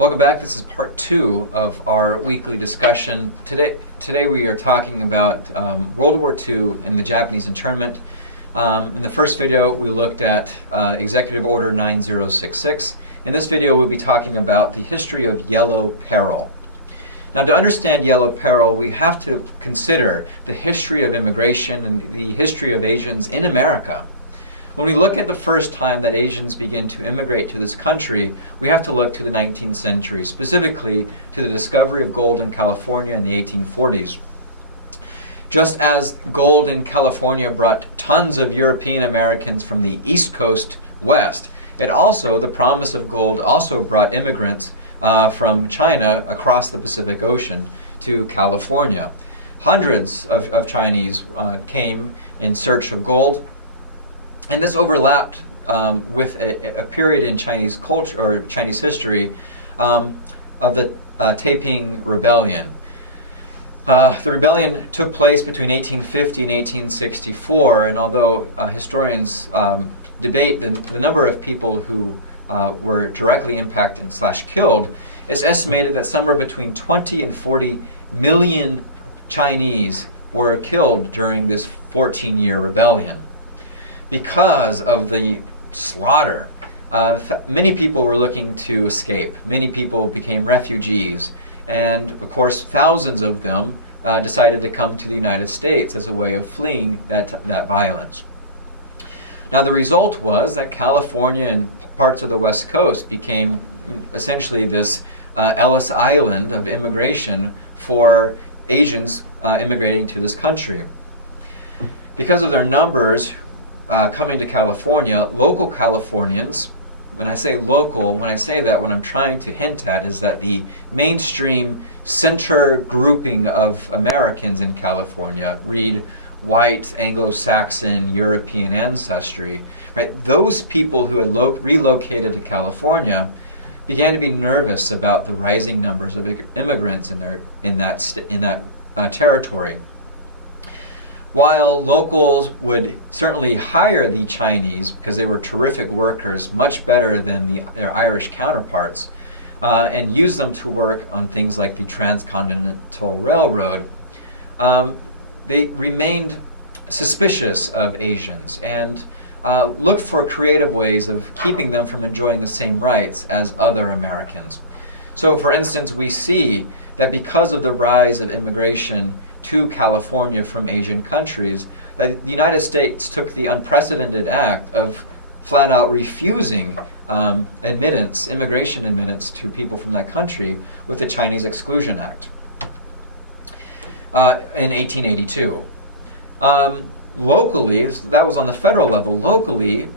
Welcome back. This is part 2 of our weekly discussion. Today we are talking about World War II and the Japanese internment. In the first video, we looked at Executive Order 9066. In this video, we'll be talking about the history of Yellow Peril. Now, to understand Yellow Peril, we have to consider the history of immigration and the history of Asians in America. When we look at the first time that Asians begin to immigrate to this country, we have to look to the 19th century, specifically to the discovery of gold in California in the 1840s. Just as gold in California brought tons of European Americans from the East Coast west, the promise of gold also brought immigrants from China across the Pacific Ocean to California. Hundreds of Chinese came in search of gold. And this overlapped with a period in Chinese culture or Chinese history of the Taiping Rebellion. The rebellion took place between 1850 and 1864, and although historians debate the number of people who were directly impacted / killed, it's estimated that somewhere between 20 and 40 million Chinese were killed during this 14-year rebellion. Because of the slaughter, many people were looking to escape. Many people became refugees. And, of course, thousands of them decided to come to the United States as a way of fleeing that violence. Now, the result was that California and parts of the West Coast became essentially this Ellis Island of immigration for Asians immigrating to this country. Because of their numbers, coming to California, local Californians, when I say local, when I say that, what I'm trying to hint at is that the mainstream center grouping of Americans in California, read white, Anglo-Saxon, European ancestry, right? Those people who had relocated to California began to be nervous about the rising numbers of immigrants in that territory. While locals would certainly hire the Chinese because they were terrific workers, much better than their Irish counterparts, and use them to work on things like the Transcontinental Railroad, they remained suspicious of Asians and looked for creative ways of keeping them from enjoying the same rights as other Americans. So, for instance, we see that because of the rise of immigration to California from Asian countries, that the United States took the unprecedented act of flat out refusing immigration admittance to people from that country with the Chinese Exclusion Act in 1882. Locally, that was on the federal level. Locally,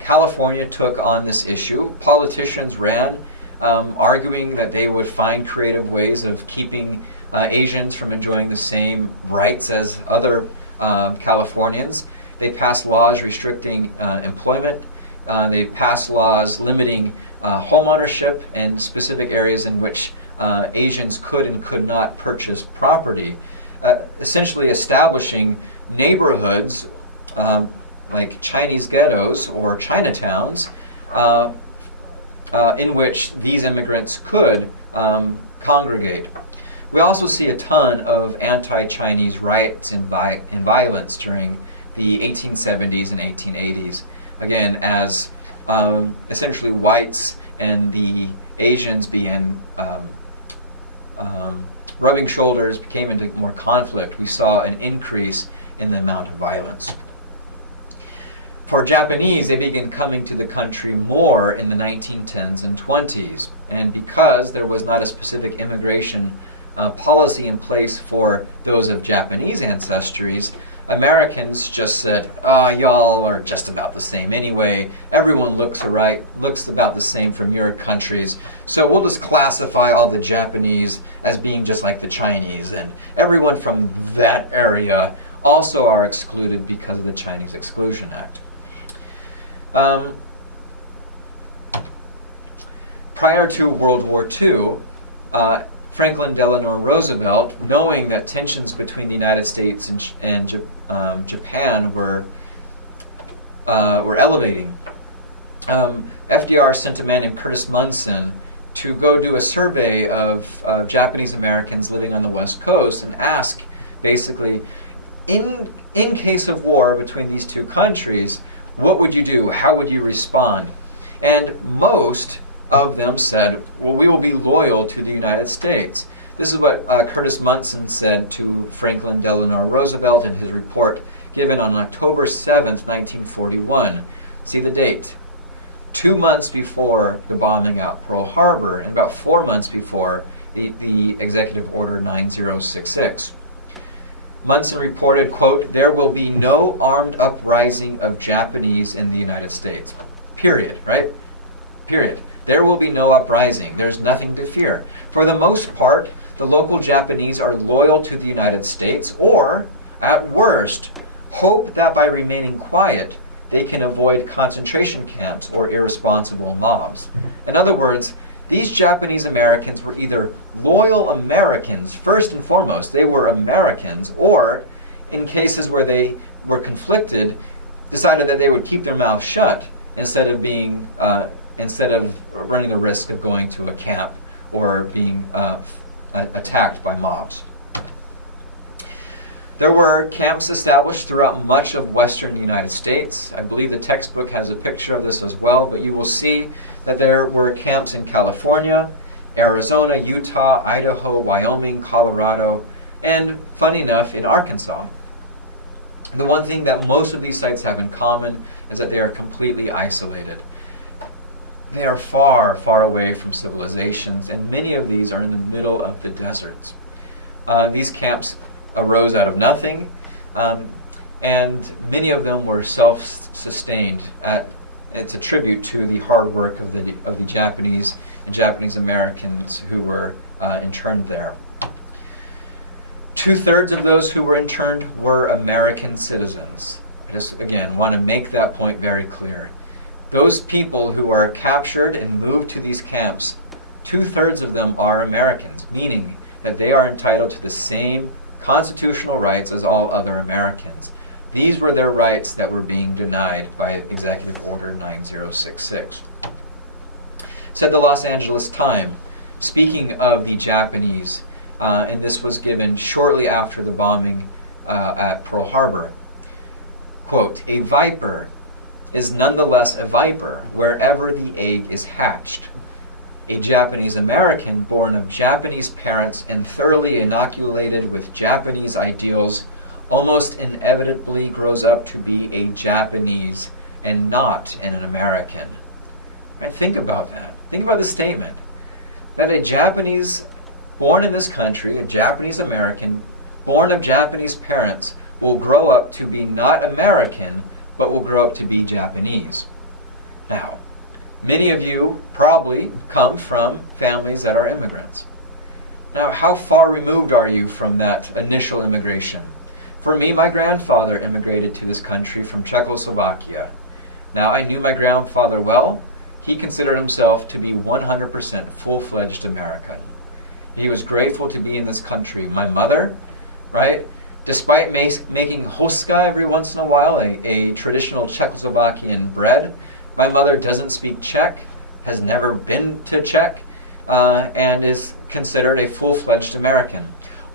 California took on this issue. Politicians ran, arguing that they would find creative ways of keeping Asians from enjoying the same rights as other Californians. They passed laws restricting employment. They passed laws limiting home ownership and specific areas in which Asians could and could not purchase property, essentially establishing neighborhoods like Chinese ghettos or Chinatowns in which these immigrants could congregate. We also see a ton of anti-Chinese riots and violence during the 1870s and 1880s, again, as essentially whites and the Asians began rubbing shoulders, came into more conflict. We saw an increase in the amount of violence. For Japanese, they began coming to the country more in the 1910s and 20s, and because there was not a specific immigration policy in place for those of Japanese ancestries, Americans just said, y'all are just about the same anyway. Everyone looks about the same from your countries, so we'll just classify all the Japanese as being just like the Chinese, and everyone from that area also are excluded because of the Chinese Exclusion Act. Prior to World War II, Franklin Delano Roosevelt, knowing that tensions between the United States and Japan were elevating, FDR sent a man named Curtis Munson to go do a survey of Japanese Americans living on the West Coast and ask, basically, in case of war between these two countries, what would you do? How would you respond? And most of them said, well, we will be loyal to the United States. This is what Curtis Munson said to Franklin Delano Roosevelt in his report given on October 7th, 1941. See the date. 2 months before the bombing at Pearl Harbor, and about 4 months before the Executive Order 9066. Munson reported, quote, "There will be no armed uprising of Japanese in the United States." Period, right? Period. There will be no uprising. There's nothing to fear. For the most part, the local Japanese are loyal to the United States, or, at worst, hope that by remaining quiet, they can avoid concentration camps or irresponsible mobs. In other words, these Japanese Americans were either loyal Americans, first and foremost, they were Americans, or, in cases where they were conflicted, decided that they would keep their mouth shut instead of running the risk of going to a camp or being attacked by mobs. There were camps established throughout much of western United States. I believe the textbook has a picture of this as well, but you will see that there were camps in California, Arizona, Utah, Idaho, Wyoming, Colorado, and, funny enough, in Arkansas. The one thing that most of these sites have in common is that they are completely isolated. They are far, far away from civilizations, and many of these are in the middle of the deserts. These camps arose out of nothing, and many of them were self-sustained. It's a tribute to the hard work of the Japanese and Japanese Americans who were interned there. 2/3 of those who were interned were American citizens. I just, again, want to make that point very clear. Those people who are captured and moved to these camps, 2/3 of them are Americans, meaning that they are entitled to the same constitutional rights as all other Americans. These were their rights that were being denied by Executive Order 9066. Said the Los Angeles Times, speaking of the Japanese, and this was given shortly after the bombing at Pearl Harbor, quote, "A viper is nonetheless a viper wherever the egg is hatched. A Japanese American born of Japanese parents and thoroughly inoculated with Japanese ideals almost inevitably grows up to be a Japanese and not an American." Right? Think about that. Think about the statement that a Japanese born in this country, a Japanese American born of Japanese parents, will grow up to be not American, but will grow up to be Japanese. Now, many of you probably come from families that are immigrants. Now, how far removed are you from that initial immigration? For me, my grandfather immigrated to this country from Czechoslovakia. Now, I knew my grandfather well. He considered himself to be 100% full-fledged American. He was grateful to be in this country. My mother, right, despite making hoska every once in a while, a traditional Czechoslovakian bread, my mother doesn't speak Czech, has never been to Czech, and is considered a full-fledged American.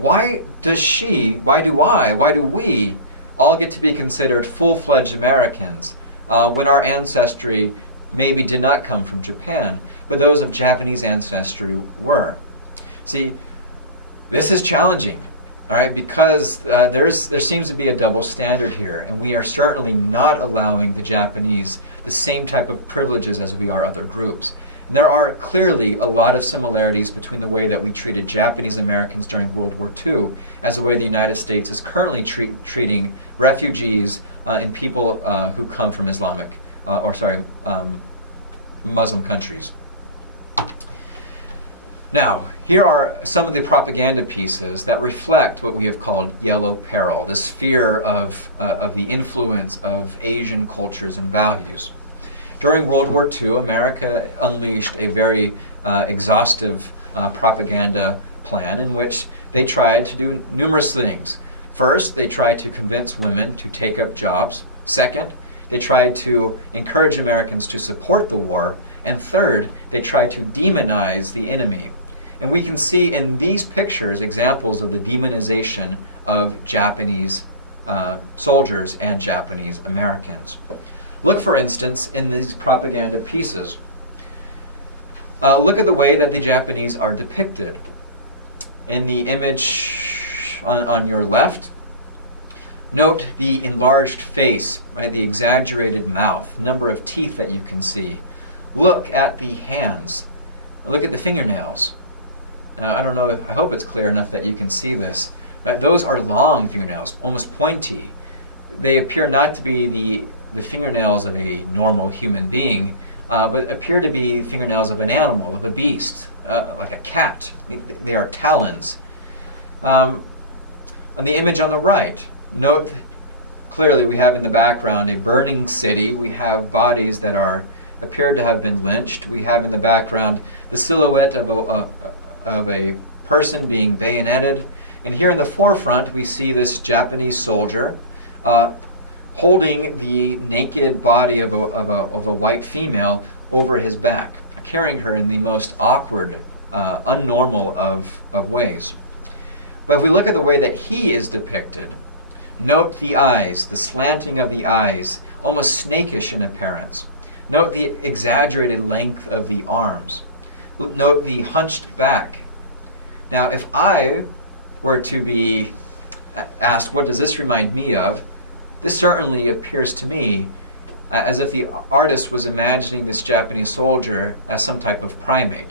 Why do we all get to be considered full-fledged Americans when our ancestry maybe did not come from Japan, but those of Japanese ancestry were? See, this is challenging, all right, because there seems to be a double standard here, and we are certainly not allowing the Japanese the same type of privileges as we are other groups. There are clearly a lot of similarities between the way that we treated Japanese Americans during World War II as the way the United States is currently treating refugees and people who come from Muslim countries. Now, here are some of the propaganda pieces that reflect what we have called Yellow Peril, this fear of the influence of Asian cultures and values. During World War II, America unleashed a very exhaustive propaganda plan in which they tried to do numerous things. First, they tried to convince women to take up jobs. Second, they tried to encourage Americans to support the war. And third, they try to demonize the enemy. And we can see in these pictures examples of the demonization of Japanese soldiers and Japanese Americans. Look, for instance, in these propaganda pieces. Look at the way that the Japanese are depicted. In the image on your left, note the enlarged face, right, the exaggerated mouth, number of teeth that you can see. Look at the hands. Look at the fingernails. I don't know, I hope it's clear enough that you can see this. Those are long fingernails, almost pointy. They appear not to be the fingernails of a normal human being, but appear to be fingernails of an animal, of a beast, like a cat. They are talons. On the image on the right, note clearly we have in the background a burning city. We have bodies that appear to have been lynched. We have in the background the silhouette of a person being bayoneted. And here in the forefront, we see this Japanese soldier holding the naked body of a white female over his back, carrying her in the most awkward, unnormal of ways. But if we look at the way that he is depicted, note the eyes, the slanting of the eyes, almost snakish in appearance. Note the exaggerated length of the arms. Note the hunched back. Now, if I were to be asked, what does this remind me of? This certainly appears to me as if the artist was imagining this Japanese soldier as some type of primate,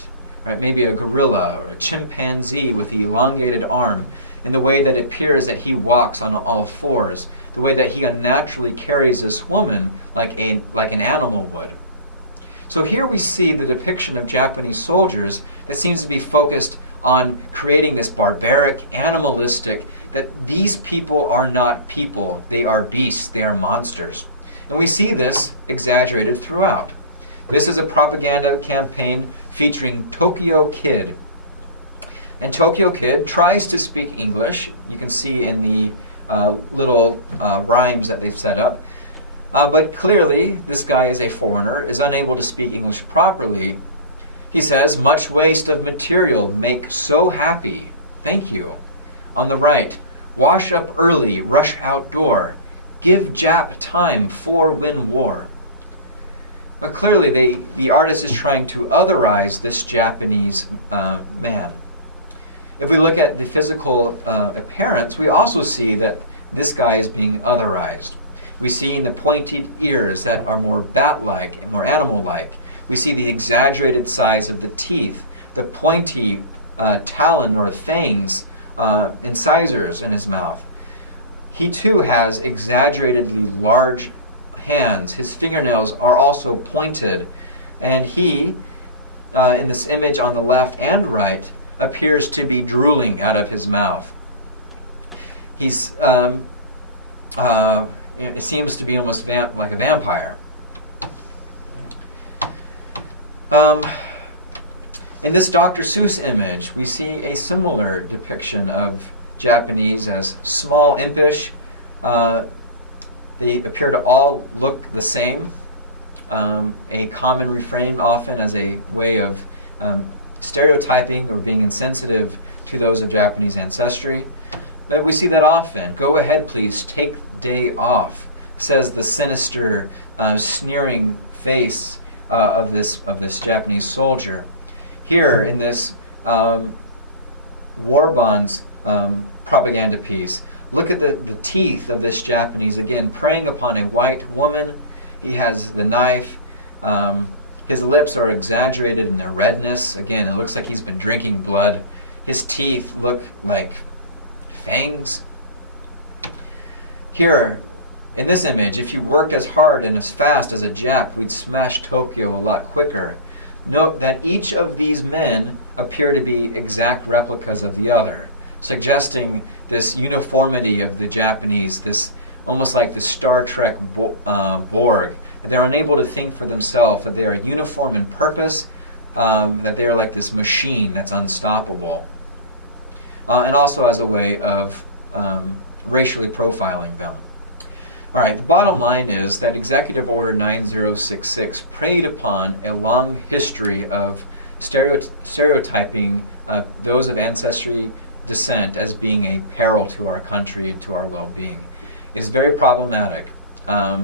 right? Maybe a gorilla or a chimpanzee with the elongated arm, in the way that it appears that he walks on all fours, the way that he unnaturally carries this woman like an animal would. So here we see the depiction of Japanese soldiers that seems to be focused on creating this barbaric, animalistic, that these people are not people, they are beasts, they are monsters. And we see this exaggerated throughout. This is a propaganda campaign featuring Tokyo Kid. And Tokyo Kid tries to speak English. You can see in the little rhymes that they've set up. But clearly, this guy is a foreigner, is unable to speak English properly. He says, much waste of material, make so happy. Thank you. On the right, wash up early, rush outdoor. Give Jap time for win war. But clearly, the artist is trying to otherize this Japanese man. If we look at the physical appearance, we also see that this guy is being otherized. We see the pointed ears that are more bat-like and more animal-like. We see the exaggerated size of the teeth, the pointy talon or fangs, incisors in his mouth. He too has exaggeratedly large hands. His fingernails are also pointed. And he, in this image on the left and right, appears to be drooling out of his mouth. He's, it seems to be almost like a vampire. In this Dr. Seuss image, we see a similar depiction of Japanese as small, impish. They appear to all look the same. A common refrain often as a way of stereotyping or being insensitive to those of Japanese ancestry. But we see that often. Go ahead, please, take day off, says the sinister, sneering face of this Japanese soldier. Here in this war bonds propaganda piece, look at the teeth of this Japanese, again, preying upon a white woman. He has the knife. His lips are exaggerated in their redness. Again, it looks like he's been drinking blood. His teeth look like fangs. Here, in this image, if you worked as hard and as fast as a Jap, we'd smash Tokyo a lot quicker. Note that each of these men appear to be exact replicas of the other, suggesting this uniformity of the Japanese, this almost like the Star Trek Borg. They're unable to think for themselves, that they are uniform in purpose, that they are like this machine that's unstoppable. And also as a way of racially profiling them. All right, the bottom line is that Executive Order 9066 preyed upon a long history of stereotyping those of ancestry descent as being a peril to our country and to our well-being. It's very problematic. Now,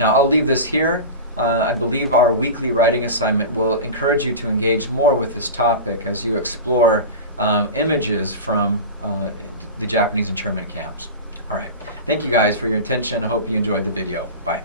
I'll leave this here. I believe our weekly writing assignment will encourage you to engage more with this topic as you explore images from the Japanese internment camps. All right. Thank you guys for your attention. I hope you enjoyed the video. Bye.